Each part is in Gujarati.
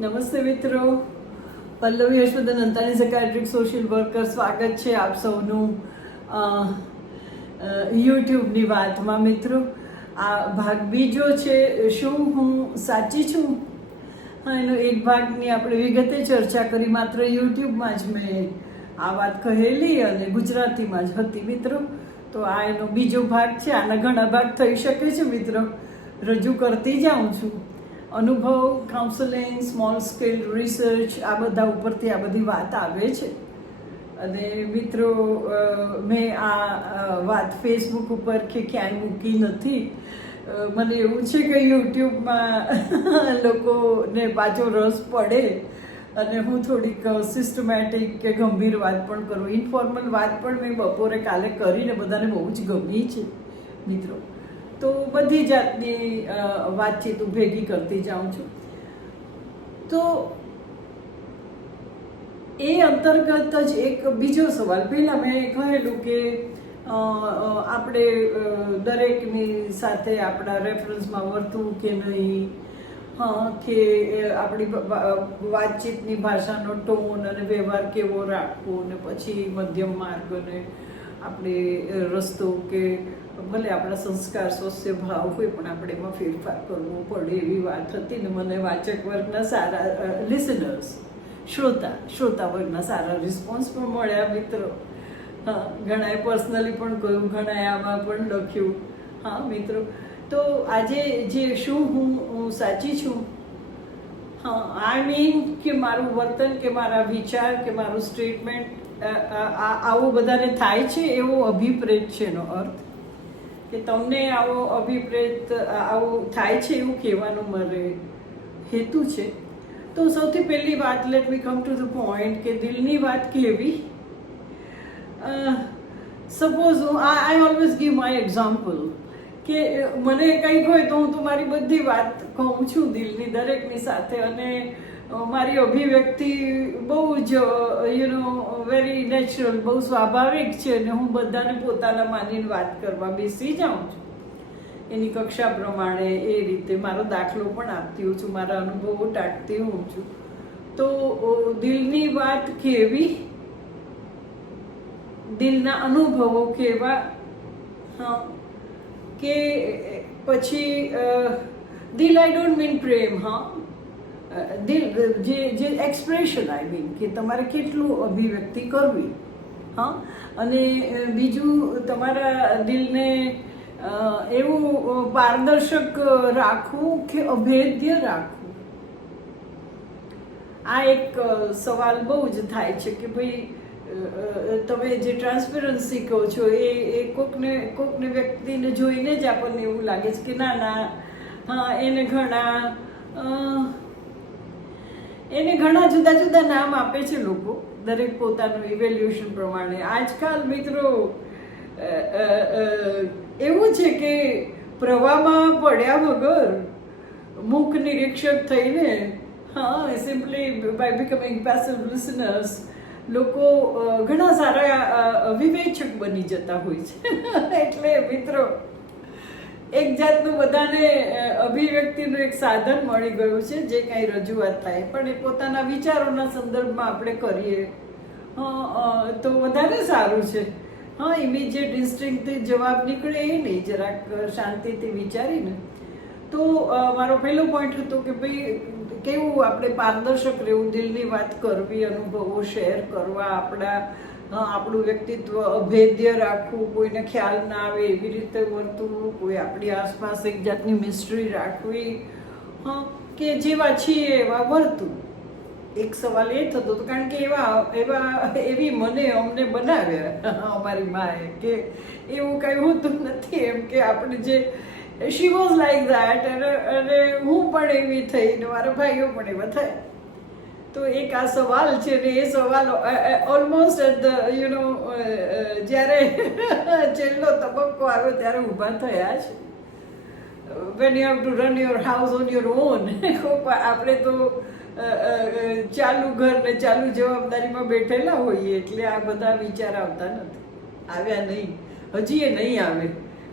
નમસ્તે મિત્રો, Pallavi Yashvardhan Antani psychiatric social worker. સ્વાગત છે આપ સૌનું યુટ્યુબની વાતમાં. મિત્રો, આ ભાગ બીજો છે, શું હું સાચી છું? એનો એક ભાગની આપણે વિગતે ચર્ચા કરી. માત્ર યુટ્યુબમાં જ મેં આ વાત કહેલી અને ગુજરાતીમાં જ હતી મિત્રો. તો આ એનો બીજો ભાગ છે. આના ઘણા ભાગ થઈ શકે છે મિત્રો, રજૂ કરતી જાઉં છું. અનુભવ, કાઉન્સેલિંગ, સ્મોલ સ્કેલ રિસર્ચ, આ બધા ઉપરથી આ બધી વાત આવે છે. અને મિત્રો, મેં આ વાત ફેસબુક ઉપર કે ક્યાંય મૂકી નથી. મને એવું છે કે યુટ્યુબમાં લોકોને પાછો રસ પડે અને હું થોડીક સિસ્ટમેટિક કે ગંભીર વાત પણ કરું. ઇન્ફોર્મલ વાત પણ મેં બપોરે કાલે કરીને બધાને બહુ જ ગમી છે મિત્રો. તો બધી જાતની વાતચીત હું ભેગી કરતી જાઉં છું. તો એ અંતર્ગત જ એક બીજો સવાલ. પહેલાં મેં કહેલું કે આપણે દરેકની સાથે આપણા રેફરન્સમાં વર્તવું કે નહીં, કે આપણી વાતચીતની ભાષાનો ટોન અને વ્યવહાર કેવો રાખવો, અને પછી મધ્યમ માર્ગ અને આપણે રસ્તો કે ભલે આપણા સંસ્કાર સ્વસ્ય ભાવ હોય પણ આપણે એમાં ફેરફાર કરવો પડે, એવી વાત હતી. ને મને વાચક વર્ગના સારા લિસનર્સ, શ્રોતા વર્ગના સારા રિસ્પોન્સ પણ મળ્યા મિત્રો. ઘણાએ પર્સનલી પણ કહ્યું, ઘણાએ આમાં પણ લખ્યું. હા મિત્રો, તો આજે જે શું હું સાચી છું, આઈ મીન કે મારું વર્તન કે મારા વિચાર કે મારું સ્ટેટમેન્ટ આવું બધાને થાય છે એવો અભિપ્રેત છે. એનો અર્થ કે તમને આવો અભિપ્રેત આવું થાય છે એવું કહેવાનો મારે હેતુ છે. તો સૌથી પહેલી વાત, let me come to the point, કે દિલની વાત કહેવી. Suppose I always give my example કે મને કંઈક હોય તો હું તો મારી બધી વાત કહું છું દિલની દરેકની સાથે. અને મારી અભિવ્યક્તિ બહુ જ વેરી નેચરલ, બહુ સ્વાભાવિક છે. અને હું બધાને પોતાના માનીને વાત કરવા બેસી જાઉં છું એની કક્ષા પ્રમાણે. એ રીતે મારો દાખલો પણ આપતી હોઉં છું, મારા અનુભવો ટાંકતી હોઉં છું. તો દિલની વાત કેવી, દિલના અનુભવો કેવા, કે પછી દિલ, આઈ ડોન્ટ મીન પ્રેમ, દિલ જે એક્સપ્રેશન, આઈ મીન કે તમારે કેટલું અભિવ્યક્તિ કરવી. અને બીજું, તમારા દિલને એવું પારદર્શક રાખવું કે અભેદ્ય રાખવું. આ એક સવાલ બહુ જ થાય છે કે ભાઈ તમે જે ટ્રાન્સપેરન્સી કહો છો એ કોકને વ્યક્તિને જોઈને જ આપણને એવું લાગે છે કે ના એને ઘણા જુદા જુદા નામ આપે છે લોકો, દરેક પોતાનું ઇવેલ્યુએશન પ્રમાણે. આજકાલ મિત્રો એવું છે કે પ્રવાહમાં પડ્યા વગર મૂક નિરીક્ષક થઈને, simply by becoming passive listeners, લોકો ઘણા સારા વિવેચક બની જતા હોય છે. એટલે મિત્રો, એક જાતનું બધાને અભિવ્યક્તિનું એક સાધન મળી ગયું છે જે કાંઈ રજૂઆત થાય પણ એ પોતાના વિચારોના સંદર્ભમાં આપણે કરીએ તો વધારે સારું છે. ઇમિડિયેટ ઇન્સ્ટિંક્ટથી જવાબ નીકળે એ નહીં, જરાક શાંતિથી વિચારીને. તો મારો પહેલો પોઈન્ટ હતો કે ભાઈ કેવું આપણે પારદર્શક રહેવું, દિલની વાત કરવી, અનુભવો શેર કરવા, આપણું વ્યક્તિત્વ અભેદ્ય રાખવું, કોઈને ખ્યાલ ના આવે એવી રીતે વર્તવું, કોઈ આપણી આસપાસ એક જાતની મિસ્ટ્રી રાખવી, કે જેવા છીએ એવા વર્તવું. એક સવાલ એ થતો હતો, કારણ કે એવી અમને બનાવ્યા અમારી માએ કે એવું કંઈ હોતું નથી, એમ કે આપણે જે શી વોઝ લાઈક ધેટ, અને હું પણ એવી થઈ ને મારા ભાઈઓ પણ એવા થયા. તો એક આ સવાલ છે ને એ સવાલ ઓલમોસ્ટ એટ ધ જ્યારે છેલ્લો તબક્કો આવ્યો ત્યારે ઊભા થયા છે. When you have to run your house on your own. આપણે તો ચાલુ ઘર ને ચાલુ જવાબદારીમાં બેઠેલા હોઈએ એટલે આ બધા વિચાર આવતા નથી, આવ્યા નહીં, હજી એ નહીં આવે.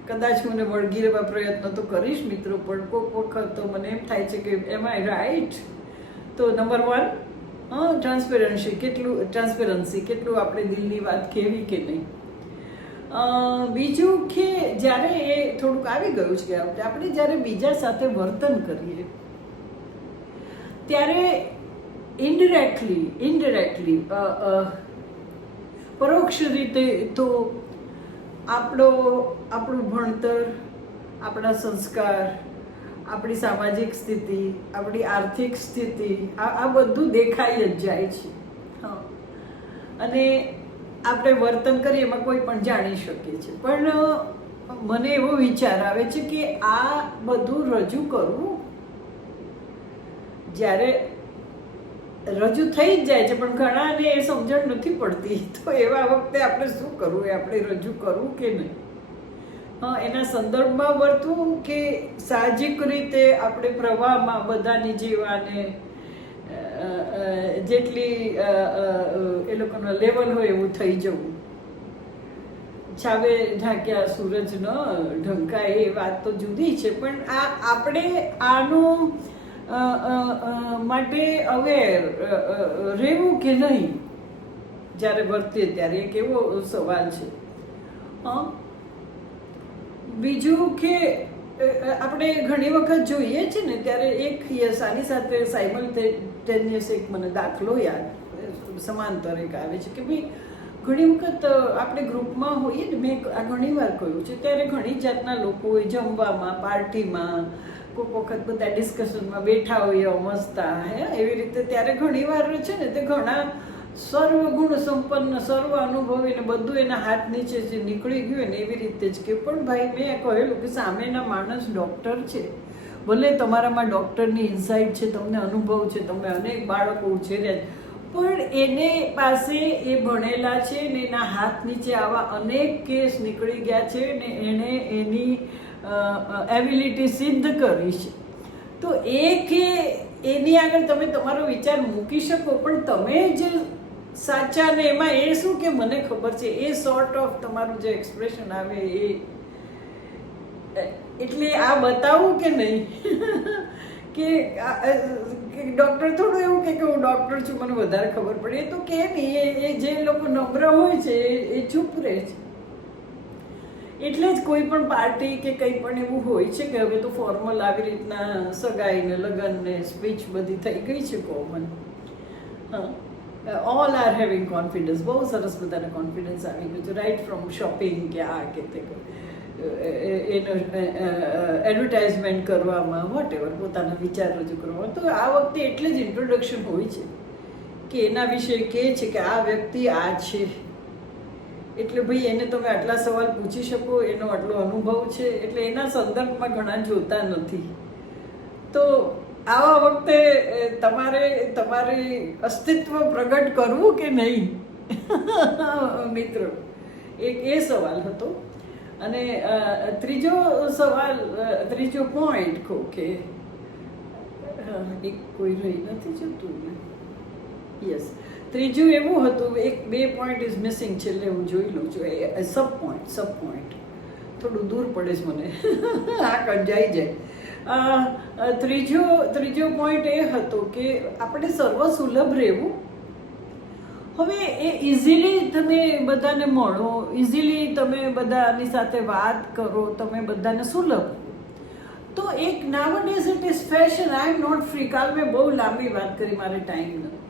કદાચ હું વળગી રહેવા પ્રયત્ન તો કરીશ મિત્રો, પણ કોઈક વખત તો મને એમ થાય છે કે એમ આઈ રાઈટ. તો નંબર 1, ટ્રાન્સપેરન્સી કેટલું આપણે દિલની વાત કહેવી કે નહીં. બીજું કે જ્યારે એ થોડુંક આવી ગયું છે કે આપણે જ્યારે બીજા સાથે વર્તન કરીએ ત્યારે ઇનડિરેક્ટલી પરોક્ષ રીતે તો આપણું ભણતર, આપણા સંસ્કાર, આપણી સામાજિક સ્થિતિ, આપણી આર્થિક સ્થિતિ, આ બધું દેખાઈ જ જાય છે. હા, અને આપણે વર્તન કરીએ એમાં કોઈ પણ જાણી શકીએ છીએ. પણ મને એવો વિચાર આવે છે કે આ બધું રજૂ કરવું જ્યારે રજૂ થઈ જ જાય છે પણ ઘણાને એ સમજણ નથી પડતી, તો એવા વખતે આપણે શું કરવું, એ આપણે રજૂ કરવું કે નહીં. હા, એના સંદર્ભમાં વર્તવું કે સાહજિક રીતે આપણે પ્રવાહમાં બધાની જેવાને જેટલી એ લોકોનો લેવલ હોય એવું થઈ જવું. છાવે ઢાંક્યા સૂરજ ન ઢંકાય એ વાત તો જુદી છે, પણ આપણે આનું માટે અવેર રહેવું કે નહીં જ્યારે વર્તીએ ત્યારે એક એવો સવાલ છે. હા, બીજું કે આપણે ઘણી વખત જોઈએ છે ને ત્યારે એક આની સાથે સાયમલ્ટેનિયસ એક મને દાખલો યાદ સમાંતર એક આવે છે કે ભાઈ ઘણી વખત આપણે ગ્રુપમાં હોઈએ ને, મેં આ ઘણી વાર કહ્યું છે, ત્યારે ઘણી જાતના લોકો હોય, જમવામાં, પાર્ટીમાં, કોઈક વખત બધા ડિસ્કશનમાં બેઠા હોઈએ, અમસ્તા એવી રીતે, ત્યારે ઘણી વાર છે ને તે ઘણા સર્વગુણ સંપન્ન, સર્વ અનુભવી ને બધું એના હાથ નીચે જે નીકળી ગયું ને એવી રીતે જ કે પણ ભાઈ મેં કહેલું કે સામેના માણસ ડૉક્ટર છે, ભલે તમારામાં ડૉક્ટરની ઇન્સાઇટ છે, તમને અનુભવ છે, તમે અનેક બાળકો ઉછેર્યા છે, પણ એને પાસે એ ભણેલા છે ને એના હાથ નીચે આવા અનેક કેસ નીકળી ગયા છે ને એણે એની એબિલિટી સિદ્ધ કરી છે. તો એ કે એની આગળ તમે તમારો વિચાર મૂકી શકો, પણ તમે જે સાચા ને એમાં એ શું કે મને ખબર છે, એ સોર્ટ ઓફ તમારું જે એક્સપ્રેશન આવે એ એટલે આ બતાવું કે નહીં કે ડૉક્ટર થોડું એવું કે હું ડૉક્ટર છું, મને વધારે ખબર પડે, એ તો કે નહીં, એ જે લોકો નમ્ર હોય છે એ ચૂપ રહે છે. એટલે જ કોઈ પણ પાર્ટી કે કંઈ પણ એવું હોય છે કે હવે તો ફોર્મલ આવી રીતના સગાઈ ને લગ્ન ને સ્પીચ બધી થઈ ગઈ છે કોમન. હા, ઓલ આર હેવિંગ કોન્ફિડન્સ, બહુ સરસ બધાને કોન્ફિડન્સ આવી ગયું છે, રાઇટ ફ્રોમ શોપિંગ કે આ કે તે એનો એડવર્ટાઇઝમેન્ટ કરવામાં, વોટ એવર, પોતાના વિચાર રજૂ કરવામાં. તો આ વખતે એટલે જ ઇન્ટ્રોડક્શન હોય છે કે એના વિશે કહે છે કે આ વ્યક્તિ આ છે, એટલે ભાઈ એને તમે આટલા સવાલ પૂછી શકો, એનો આટલો અનુભવ છે, એટલે એના સંદર્ભમાં ઘણા જોતા નથી. તો આવા વખતે તમારે અસ્તિત્વ પ્રગટ કરવું કે નહીં મિત્રો, એક એ સવાલ હતો. અને ત્રીજો પોઈન્ટ કહું કે એક કોઈ રહી નથી જતું. યસ, ત્રીજું એવું હતું, બે પોઈન્ટ ઇઝ મિસિંગ, છેલ્લે હું જોઈ લઉં છું. સબ પોઈન્ટ થોડું દૂર પડે છે મને, આ કંજાઈ જાય. ત્રીજો પોઈન્ટ એ હતો કે આપણે સર્વસુલભ રહેવું. હવે એ ઇઝીલી તમે બધાને મળો, ઇઝીલી તમે બધાની સાથે વાત કરો, તમે બધાને સુલભ. તો એક nowadays it is fashion, I am not free. કાલ મેં બહુ લાંબી વાત કરી, મારે ટાઈમ નથી.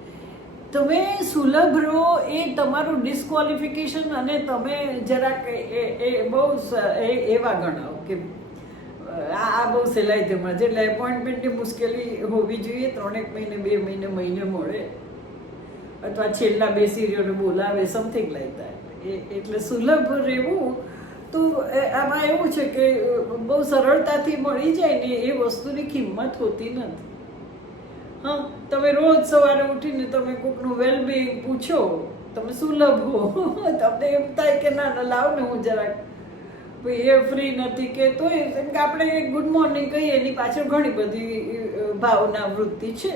તમે સુલભ રહો એ તમારું ડિસ્ક્વોલિફિકેશન, અને તમે જરાક એ બહુ એવા ગણાવો કે આ બહુ સહેલાઈથી મળે છે. એટલે એપોઇન્ટમેન્ટની મુશ્કેલી હોવી જોઈએ, 3 મહિને 2 મહિને મળે, અથવા છેલ્લા 2 સિરિયલને બોલાવે, સમથિંગ લાઈક દેટ. એટલે સુલભ રહેવું. તો આમાં એવું છે કે બહુ સરળતાથી મળી જાય ને એ વસ્તુની કિંમત હોતી નથી. હા, તમે રોજ સવારે ઉઠીને તમે કોઈકનું વેલબિંગ પૂછો, તમે સુલભ હો, તમને એમ થાય કે ના લાવ ને હું જરાક ભાઈ એ ફ્રી નથી કે, તો એમ કે આપણે ગુડ મોર્નિંગ કહીએ એની પાછળ ઘણી બધી ભાવના વૃત્તિ છે.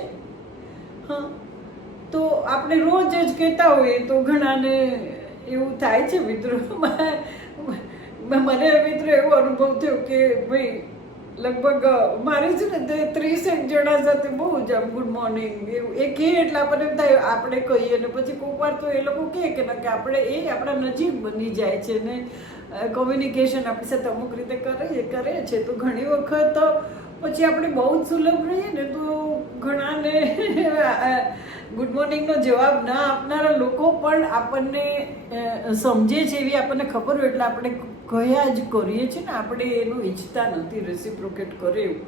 હા, તો આપણે રોજ જ કહેતા હોઈએ તો ઘણાને એવું થાય છે મિત્રો. મને મિત્રો એવો અનુભવ થયો કે ભાઈ લગભગ મારે છે ને તે 30 જણા સાથે બહુ જ આમ ગુડ મોર્નિંગ એવું એ કહે એટલે આપણને એમ થાય આપણે કહીએ ને પછી કોઈક વાર તો એ લોકો કહે કે ના કે આપણે એ આપણા નજીક બની જાય છે ને કોમ્યુનિકેશન આપણી સાથે અમુક રીતે કરે છે તો ઘણી વખત પછી આપણે બહુ જ સુલભ રહીએ ને તો ઘણાને ગુડ મોર્નિંગનો જવાબ ના આપનારા લોકો પણ આપણને સમજે છે એવી આપણને ખબર હોય એટલે આપણે કયા જ કરીએ છીએ ને આપણે એનું ઈચ્છતા નથી રેસિપ્રોકેટ કરે એવું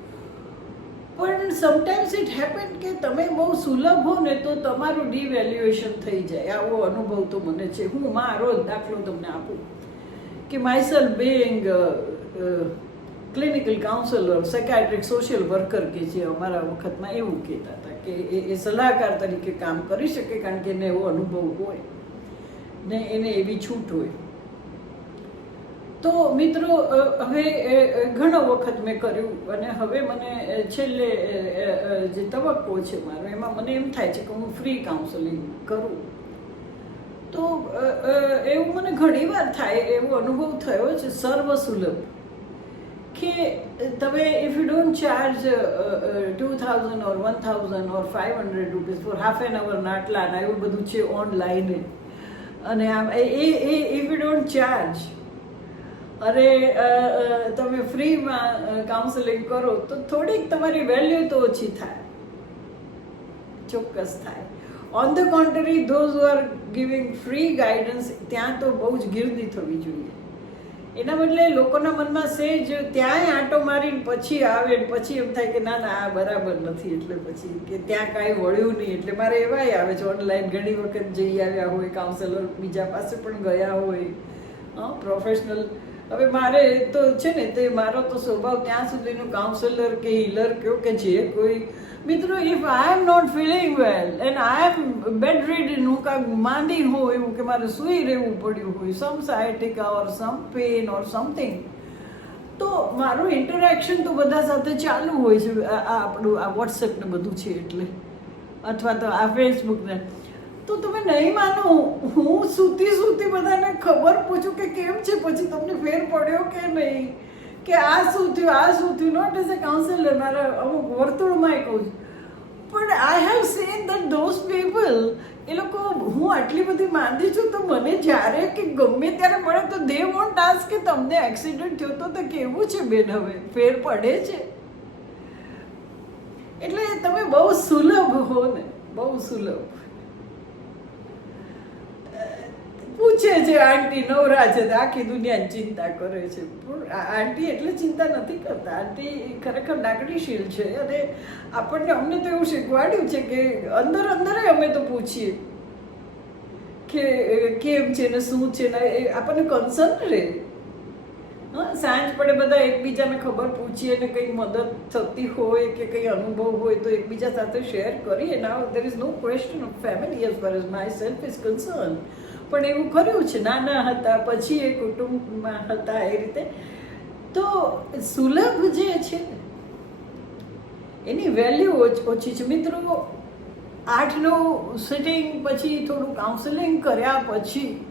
પણ સમટાઈમ્સ ઇટ હેપન કે તમે બહુ સુલભ હો ને તો તમારું ડિવેલ્યુએશન થઈ જાય આવો અનુભવ તો મને છે હું મારો દાખલો તમને આપું કે myself being clinical counsellor psychiatric social worker કે જે અમારા વખતમાં એવું કહેતા હતા કે એ સલાહકાર તરીકે કામ કરી શકે કારણ કે એને એવો અનુભવ હોય ને એને એવી છૂટ હોય તો મિત્રો હવે ઘણો વખત મેં કર્યું અને હવે મને છેલ્લે જે તબક્કો છે મારો એમાં મને એમ થાય છે કે હું ફ્રી કાઉન્સેલિંગ કરું તો એવું મને ઘણીવાર થાય એવો અનુભવ થયો છે સર્વસુલભ કે તમે if you don't charge 2000 or 1000 or 500 rupees for half an અવરના આટલા એવું બધું છે ઓનલાઈન અને આમ ઇફ યુ ડોન્ટ ચાર્જ અરે તમે ફ્રીમાં કાઉન્સેલિંગ કરો તો થોડીક તમારી વેલ્યુ તો ઓછી થાય ચોક્કસ થાય on the country those who are giving free guidance ત્યાં તો બહુ જ ગીર્દી થવી જોઈએ એના બદલે લોકોના મનમાં સેજ ત્યાંય આંટો મારીને પછી આવે ને પછી એમ થાય કે ના ના આ બરાબર નથી એટલે પછી કે ત્યાં કાંઈ વળ્યું નહીં એટલે મારે એવાય આવે છે ઓનલાઈન ઘણી વખત જઈ આવ્યા હોય કાઉન્સેલર બીજા પાસે પણ ગયા હોય પ્રોફેશનલ હવે મારે તો છે ને તે મારો તો સ્વભાવ ત્યાં સુધીનું કાઉન્સેલર કે હીલર કયો કે જે કોઈ મિત્રો if I am not feeling well and I am bedridden હું કાંઈક માંદી હોય એવું કે મારે સૂઈ રહેવું પડ્યું હોય some sciatica or some pain or something તો મારું ઇન્ટરેક્શન તો બધા સાથે ચાલુ હોય છે આ આપણું આ વોટ્સએપ ને બધું છે એટલે અથવા તો આ ફેસબુક ને તો તમે નહીં માનો હું સૂતી બધાને ખબર પૂછું કે કેમ છે પછી તમને ફેર પડ્યો કે નહીં કે આ શું થયું નોટ એઝ અ કાઉન્સેલર મારા અમુક વર્તુળમાં કહું છું પણ I have seen that those people એ લોકો હું આટલી બધી માંદી છું તો મને જ્યારે કે ગમે ત્યારે મળે તો દે વોન્ટ આસ્ક કે તમને એક્સિડન્ટ થયો તો કેવું છે બેન હવે ફેર પડે છે એટલે તમે બહુ સુલભ હો ને બહુ સુલભ પૂછે છે આંટી નવરા છે આખી દુનિયાની ચિંતા કરે છે પણ આંટી એટલે ચિંતા નથી કરતા આંટી ખરેખર લાગણીશીલ છે અને અમને તો એવું શીખવાડ્યું છે કે અંદર અમે તો પૂછીએ કે કેમ છે ને શું છે ને એ આપણને કન્સર્ન રહે સાંજ પડે બધા એકબીજાને ખબર પૂછીએ ને કંઈ મદદ થતી હોય કે કંઈ અનુભવ હોય તો એકબીજા સાથે શેર કરીએ now there is no question of family as far as myself is concern પણ એવું કર્યું છે નાના હતા પછી એ કુટુંબમાં હતા એ રીતે તો સુલભ જે છે એની વેલ્યુ ઓછી છે મિત્રો 8-9 સિટિંગ પછી થોડું કાઉન્સેલિંગ કર્યા પછી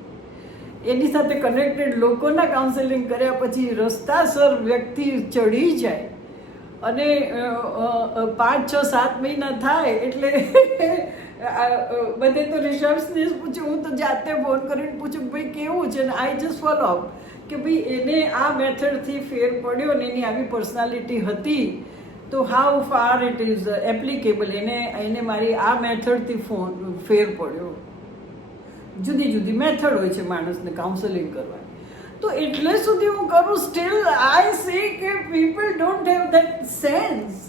એની સાથે કનેક્ટેડ લોકોના કાઉન્સેલિંગ કર્યા પછી રસ્તાસર વ્યક્તિ ચડી જાય અને 5-6-7 મહિના થાય એટલે બધે તો રિસર્ચને પૂછ્યું હું તો જાતે ફોન કરીને પૂછું કે ભાઈ કેવું છે ને આઈ જસ્ટ ફોલો અપ કે ભાઈ એને આ મેથડથી ફેર પડ્યો ને એની આવી પર્સનાલિટી હતી તો how far it is applicable એને મારી આ મેથડથી ફેર પડ્યો જુદી જુદી મેથડ હોય છે માણસને કાઉન્સેલિંગ કરવાની તો એટલે સુધી હું કરું સ્ટીલ આઈ સી કે people don't have that sense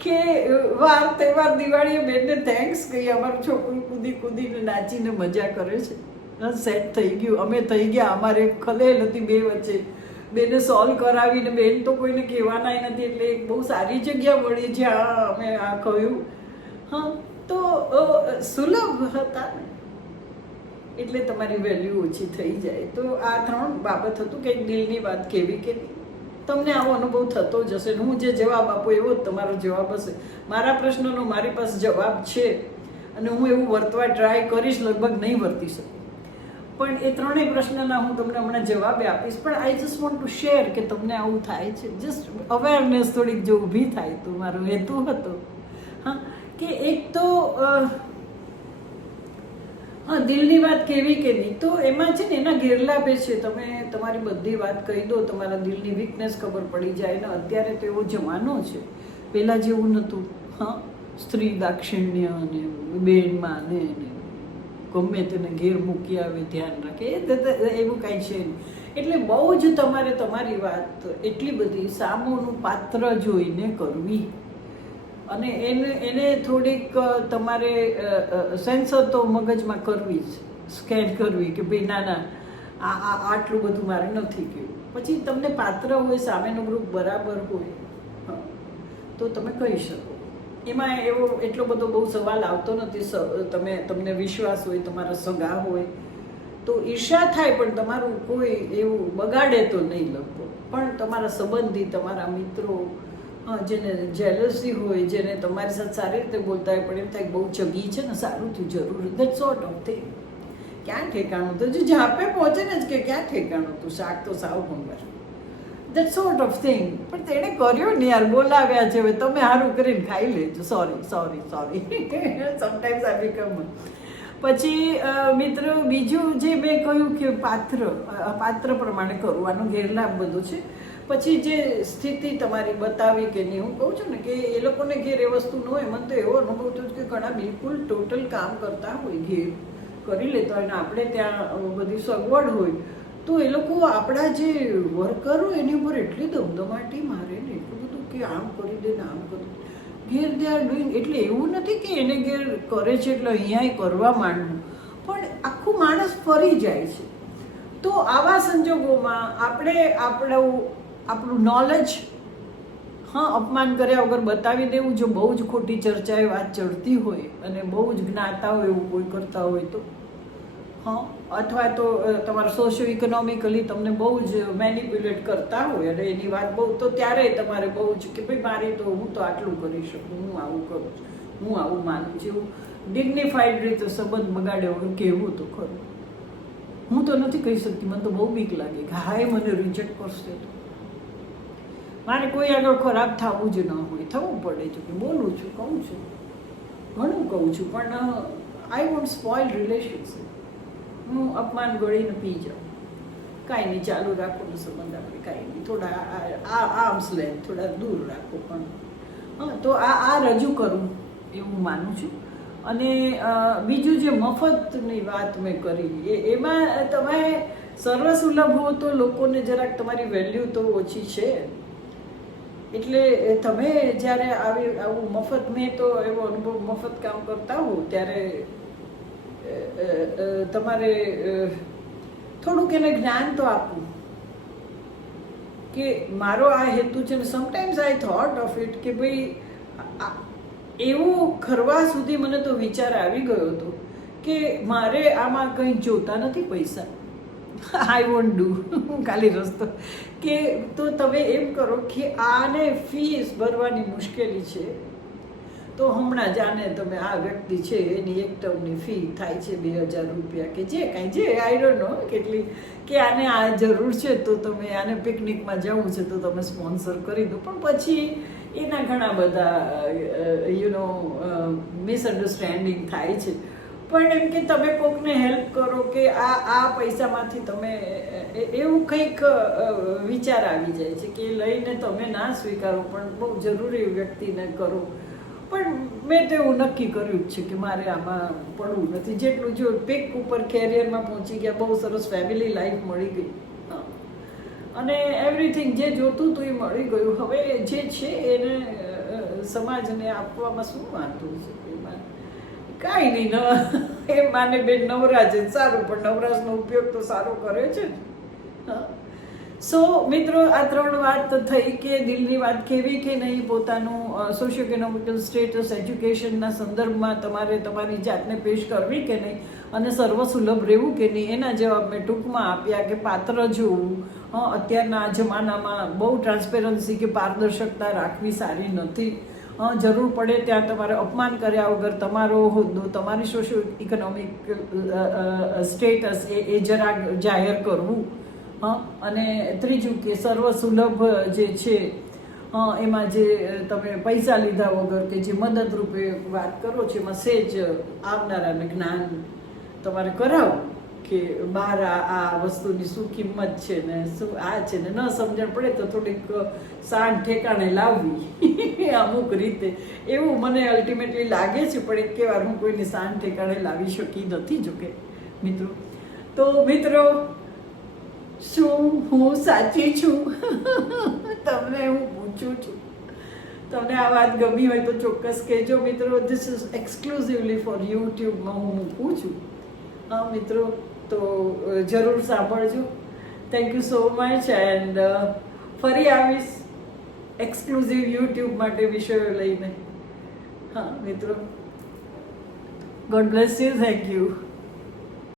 કે વાર તહેવાર દિવાળીએ બેનને થેન્ક્સ કહીએ અમારું છોકરું કૂદીને નાચીને મજા કરે છે સેટ થઈ ગયું અમે થઈ ગયા અમારે ખલેલ હતી બે વચ્ચે બેને સોલ્વ કરાવીને બેન તો કોઈને કહેવાના નથી એટલે એક બહુ સારી જગ્યા મળી જ્યાં અમે આ કહ્યું તો સુલભ હતા ને એટલે તમારી વેલ્યુ ઓછી થઈ જાય તો આ 3 બાબત હતું કે દિલની વાત કેવી કે તમને આવો અનુભવ થતો જ હશે હું જે જવાબ આપું એવો જ તમારો જવાબ હશે મારા પ્રશ્નનો મારી પાસે જવાબ છે અને હું એવું વર્તવા ટ્રાય કરીશ લગભગ નહીં વર્તી શકું પણ એ ત્રણેય પ્રશ્નના હું તમને હમણાં જવાબ આપીશ, પણ I just want to share કે તમને આવું થાય છે, જસ્ટ અવેરનેસ થોડીક જો ઊભી થાય તો મારો હેતુ હતો. હા, કે એક તો હા, દિલની વાત કેવી કે નહીં, તો એમાં છે ને એના ગેરલાભે છે. તમે તમારી બધી વાત કહી દો, તમારા દિલની વીકનેસ ખબર પડી જાય ને. અત્યારે તો એવો જમાનો છે, પહેલાં જેવું નહોતું. હા, સ્ત્રી દાક્ષિણ્ય અને બેનમાં ને ગમે તેને ઘેર મૂકી આવે, ધ્યાન રાખે, એવું કાંઈ છે નહીં. એટલે બહુ જ તમારે તમારી વાત એટલી બધી સામોનું પાત્ર જોઈને કરવી, અને એને થોડીક તમારે સેન્સર તો મગજમાં કરવી જ, સ્કેન કરવી કે ભાઈ ના ના આટલું બધું મારે નથી કહ્યું. પછી તમને પાત્ર હોય, સામેનું ગ્રુપ બરાબર હોય તો તમે કહી શકો. એમાં એવો એટલો બધો બહુ સવાલ આવતો નથી. તમને વિશ્વાસ હોય, તમારા સગા હોય તો ઈર્ષા થાય, પણ તમારું કોઈ એવું બગાડે તો નહીં લગભગ. પણ તમારા સંબંધી, તમારા મિત્રો, જેને જેલસી હોય, જેને તમારી સાથે સારી રીતે બોલતા હોય, પણ એમ થાય બહુ ચગી છે ને, સારું થયું, જરૂર, દેટ સોર્ટ ઓફ થિંગ. ક્યાં ઠેકાણું તો જો ઝાપે પહોંચે ને જ કે ક્યાં ઠેકાણું તું, શાક તો સાવ ભંગાર, દેટ સોર્ટ ઓફ થિંગ. પણ તેણે કર્યો ને યાર, બોલાવ્યા છે, હવે તમે સારું કરીને ખાઈ લેજો. સોરી સમટાઈમ્સ આ બીકમ. પછી મિત્રો બીજું જે મેં કહ્યું કે પાત્ર પ્રમાણે કરવાનો ગેરલાભ બધો છે. પછી જે સ્થિતિ તમારી બતાવી કે નહીં, હું કહું છું ને કે એ લોકોને ઘેર એ વસ્તુ ન હોય. મને તો એવો અનુભવ થયો કે ઘણા બિલકુલ ટોટલ કામ કરતા હોય, ઘેર કરી લેતા હોય, ને આપણે ત્યાં બધી સગવડ હોય, તો એ લોકો આપણા જે વર્કર હોય એની ઉપર એટલી દમદમાટી મારે ને, એટલું બધું કે આમ કરી દે ને આમ કરી દે. ઘેર દે આર ડુઈંગ. એટલે એવું નથી કે એને ઘેર કરે છે એટલે અહીંયા કરવા માંડવું, પણ આખું માણસ ફરી જાય છે. તો આવા સંજોગોમાં આપણે આપણું નોલેજ અપમાન કર્યા વગર બતાવી દેવું. જો બહુ જ ખોટી ચર્ચાએ વાત ચડતી હોય અને બહુ જ જ્ઞાતા હોય એવું કોઈ કરતા હોય તો, અથવા તો તમારા સોશિયો ઇકોનોમિકલી તમને બહુ જ મેનિપ્યુલેટ કરતા હોય અને એની વાત બહુ, તો ત્યારે તમારે બહુ જ કે ભાઈ મારી તો, હું તો આટલું કરી શકું, હું આવું કરું છું, હું આવું માનું છું, એવું ડિગ્નિફાઈડ રીતે સંબંધ બગાડ્યો વગર કહેવું તો ખરું. હું તો નથી કહી શકતી, મને તો બહુ બીક લાગે કે હાય મને રિજેક્ટ કરશે તો. મારે કોઈ આગળ ખરાબ થવું જ ન હોય, થવું પડે છે કે બોલું છું, કહું છું, ઘણું કહું છું, પણ આઈ વોન્ટ સ્પોઇલ રિલેશનશીપ. હું અપમાન ગળીને પી જાઉં, કાંઈ નહીં, ચાલુ રાખો ને સંબંધ આપણે, કાંઈ નહીં, થોડા આર્મ્સ લેન્થ થોડા દૂર રાખો. પણ તો આ રજૂ કરું એવું માનું છું. અને બીજું જે મફતની વાત મેં કરી, એમાં તમે સર્વસુલભ હો તો લોકોને જરાક તમારી વેલ્યુ તો ઓછી છે. એટલે તમે જ્યારે આવું મફત, મેં તો એવો અનુભવ, મફત કામ કરતા હો ત્યારે તમારે થોડુંક એને જ્ઞાન તો આપવું કે મારો આ હેતુ છે. ને sometimes I thought of it કે ભાઈ એવું કરવા સુધી મને તો વિચાર આવી ગયો હતો કે મારે આમાં કંઈ જોતા નથી પૈસા, આઈ વોન્ટ ડુ, હું ખાલી રસ્તો કે તો તમે એમ કરો કે આને ફીસ ભરવાની મુશ્કેલી છે, તો હમણાં જ આને તમે આ વ્યક્તિ છે એની એક ટર્મની ફી થાય છે 2000 રૂપિયા કે જે કાંઈ, જે આઈ ડોન્ટ નો કેટલી, કે આને આ જરૂર છે તો તમે આને પિકનિકમાં જવું છે તો તમે સ્પોન્સર કરી દો. પણ પછી એના ઘણા બધા મિસઅન્ડરસ્ટેન્ડિંગ થાય છે. પણ એમ કે તમે કોકને હેલ્પ કરો કે આ પૈસામાંથી તમે એવું કંઈક વિચાર આવી જાય છે કે લઈને તમે ના સ્વીકારો, પણ બહુ જરૂરી વ્યક્તિને કરો. પણ મેં તો એવું નક્કી કર્યું જ છે કે મારે આમાં પડવું નથી. જેટલું જો પીક ઉપર કેરિયરમાં પહોંચી ગયા, બહુ સરસ ફેમિલી લાઈફ મળી ગઈ અને એવરીથિંગ જે જોતું હતું એ મળી ગયું. હવે જે છે એને સમાજને આપવામાં શું વાંધો છે? કાંઈ નહીં, એ માને બેન નવરા છે, સારું, પણ નવરાશનો ઉપયોગ તો સારો કરે છે ને. સો મિત્રો, આ 3 વાત થઈ કે દિલની વાત કેવી કે નહીં, પોતાનું સોશિયો ઇકોનોમિકલ સ્ટેટસ, એજ્યુકેશનના સંદર્ભમાં તમારે તમારી જાતને પેશ કરવી કે નહીં, અને સર્વસુલભ રહેવું કે નહીં, એના જવાબ મેં ટૂંકમાં આપ્યા. કે પાત્ર જોવું, અત્યારના જમાનામાં બહુ ટ્રાન્સપેરન્સી કે પારદર્શકતા રાખવી સારી નથી. જરૂર પડે ત્યાં તમારે અપમાન કર્યા વગર તમારો હોદ્દો, તમારી સોશિયો ઇકોનોમિક સ્ટેટસ એ જરાક જાહેર કરવું. અને ત્રીજું કે સર્વસુલભ જે છે એમાં જે તમે પૈસા લીધા વગર કે જે મદદરૂપે વાત કરો છો એમાં સેજ આવનારાને જ્ઞાન તમારે કરાવો કે બહાર આ વસ્તુની શું કિંમત છે ને શું આ છે ને, ન સમજણ પડે તો થોડીક સાંઠ ઠેકાણે લાવવી અમુક રીતે, એવું મને અલ્ટિમેટલી લાગે છે. પણ એક વાર હું કોઈની સાંઠ ઠેકાણે લાવી શકી નથી જોકે મિત્રો. તો મિત્રો, શું હું સાચી છું? તમને હું પૂછું છું, તમને આ વાત ગમી હોય તો ચોક્કસ કહેજો મિત્રો. ધીસ ઇઝ એક્સક્લુઝિવલી ફોર યુટ્યુબમાં હું મૂકું છું. મિત્રો, તો જરૂર સાંભળજો. Thank you so much. And ફરી આવીશ એક્સક્લુઝિવ યુટ્યુબ માટે વિષયો લઈને. મિત્રો, God bless you. Thank you.